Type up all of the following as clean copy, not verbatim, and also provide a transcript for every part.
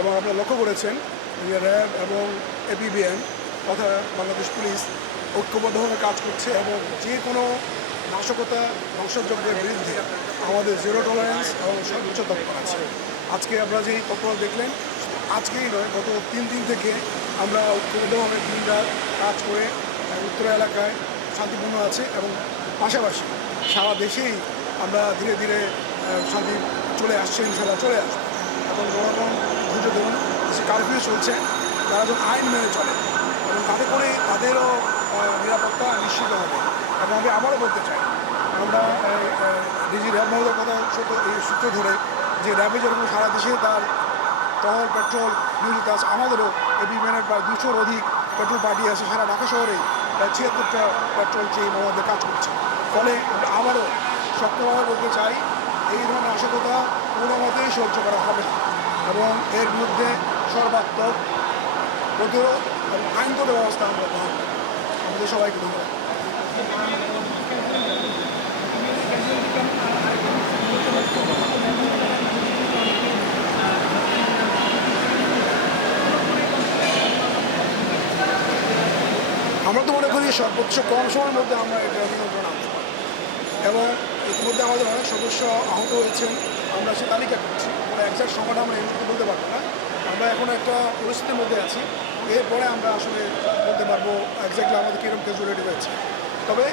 এবং আপনারা লক্ষ্য করেছেন যে র্যাব এবং এপিবিএন তথা বাংলাদেশ পুলিশ ঐক্যবদ্ধভাবে কাজ করছে এবং যে কোনো নাশকতা ধ্বংসযজ্ঞের বিরুদ্ধে আমাদের জিরো টলারেন্স এবং সর্বোচ্চ তৎপর আছে। আজকে আমরা যেই তৎপর দেখলেন আজকেই নয়, গত 3 দিন থেকে আমরা ঐক্যবদ্ধভাবে দিনরাত কাজ করে উত্তর এলাকায় শান্তিপূর্ণ আছে এবং পাশাপাশি সারা দেশেই আমরা ধীরে ধীরে শান্তি চলে আসছে, ইনশাল্লাহ চলে আসবে। এবং জনগণ ধৈর্য ধরুন, দেশে কারফিউ চলছে, তারা যেন আইন মেনে চলে এবং তাতে করে তাদেরও নিরাপত্তা নিশ্চিত হবে। এবং আমি আবারও বলতে চাই, আমরা ডিজি র্যাব মহোদয়ের কথা এই সূত্র ধরে যে র্যাবে যেরকম সারা দেশে তার টহল পেট্রোল নিয়োজিত আছে, আমাদেরও এপিবিএনের প্রায় 200-র অধিক পেট্রোল পার্টি আছে সারা ঢাকা শহরে, প্রায় 76টা পেট্রোল চেইন আমাদের কাজ করছে। ফলে আমরা আবারও শক্তভাবে বলতে চাই, এই ধরনের নাশকতা কোনো মতেই সহ্য করা হবে না এবং এর বিরুদ্ধে সর্বাত্মক প্রতিরোধ এবং আইনগত ব্যবস্থা আমরা গ্রহণ করব। আমাদের সবাইকে ধন্যবাদ। আমরা তো মনে করি সর্বোচ্চ কম সময়ের মধ্যে আমরা এটা নিয়ন্ত্রণ আনতে পারি এবং ইতিমধ্যে আমাদের অনেক সদস্য আহত হয়েছেন, আমরা সে তালিকা করছি। আমরা একজাক্ট সময়টা আমরা এই মুহূর্তে বলতে পারবো না, আমরা এখন একটা পরিস্থিতির মধ্যে আছি, এরপরে আমরা আসলে বলতে পারবো একজাক্টলি আমাদের কীরকম ক্যাজুয়ালিটি হয়েছে। তবে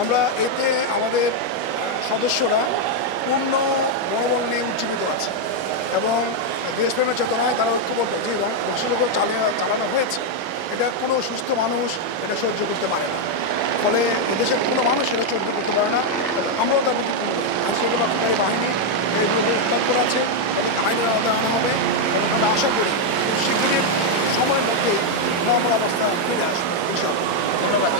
আমরা এতে আমাদের সদস্যরা পূর্ণ মনোবল নিয়ে উজ্জীবিত আছে এবং দেশপ্রেমের চেতনায় তারা ঐক্যবদ্ধ যে ধ্বংসযজ্ঞ চালানো হয়েছে, এটা কোনো সুস্থ মানুষ এটা সহ্য করতে পারে না। ফলে এদেশের কোনো মানুষ এটা সহ্য করতে পারে না। আমরাও তার প্রতি কোনো আইনশৃঙ্খলাকারী বাহিনী এইভাবে তৎপর আছে, তাদেরকে আইনের আওতায় আনা হবে এবং আমরা আশা করি শীঘ্রই সময়ের মধ্যেই নর্মাল অবস্থা ফিরে আসবে। ইনশাআল্লাহ। ধন্যবাদ।